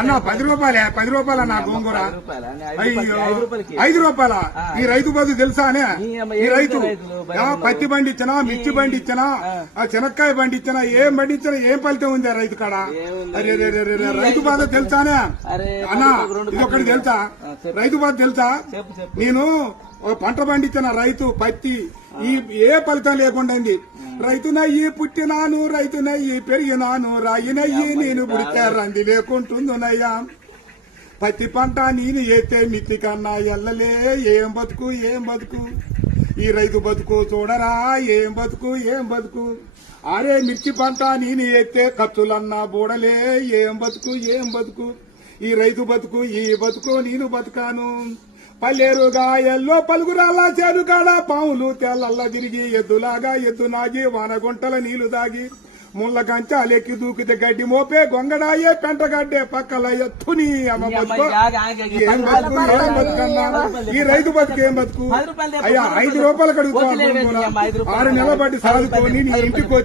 అన్న 10 రూపాయలే 10 రూపాయల నా గోంగూర అయ్యో 5 రూపాయల ఈ రైతు బదులు తెలుసా అనే ఈ రైతు పత్తి బండి ఇచ్చినా మిర్చి బండి ఇచ్చినా శనక్కాయ బండి ఇచ్చినా ఏం బండి ఇచ్చినా ఏం ఫలితం ఉంది ఆ రైతు కాడ రైతు బాధ తెలుసానే అన్నా ఇది ఒకటి తెలుసా రైతు బాధ తెలుసా నేను పంట పండించిన రైతు పత్తి ఈ ఏ ఫలితం లేకుండా రైతునయ్యి పుట్టినాను రైతునయ్యి పెరిగినాను రాయినయ్యి నేను పుడితే రంది లేకుంటుందునయ్యా పత్తి పంట నేను ఏతే మిత్తి కన్నా ఎల్లలే ఏం బతుకు ఏం బతుకు ఈ రైతు బతుకు చూడరా ఏం బతుకు ఏం బతుకు అరే మిర్చి పంట నేను ఏతే ఖర్చులన్నా బూడలే ఏం బతుకు ఏం బతుకు ఈ రైతు బతుకు ఈ బతుకు నేను బతుకాను పల్లెరుగా ఎల్లో పలుగురాల చేరుకాడ పాములు తెల్లల్ల తిరిగి ఎద్దులాగా ఎద్దు నాగి వానగుంటల నీళ్లు దాగి ముళ్ళ కంచాలెక్కి దూకితే గడ్డి మోపే గొంగడాయే పెంటగడ్డే పక్కల ఎత్తుని అమ్మ బతుకు ఏం బతుకు ఏం బతుకన్నా ఈ రైతు బతుకు ఏం బతుకు అయ్యా 5 రూపాయలు కడుగుతాను 6 నెలల బట్టి సాదుకొని నీ ఇంటికి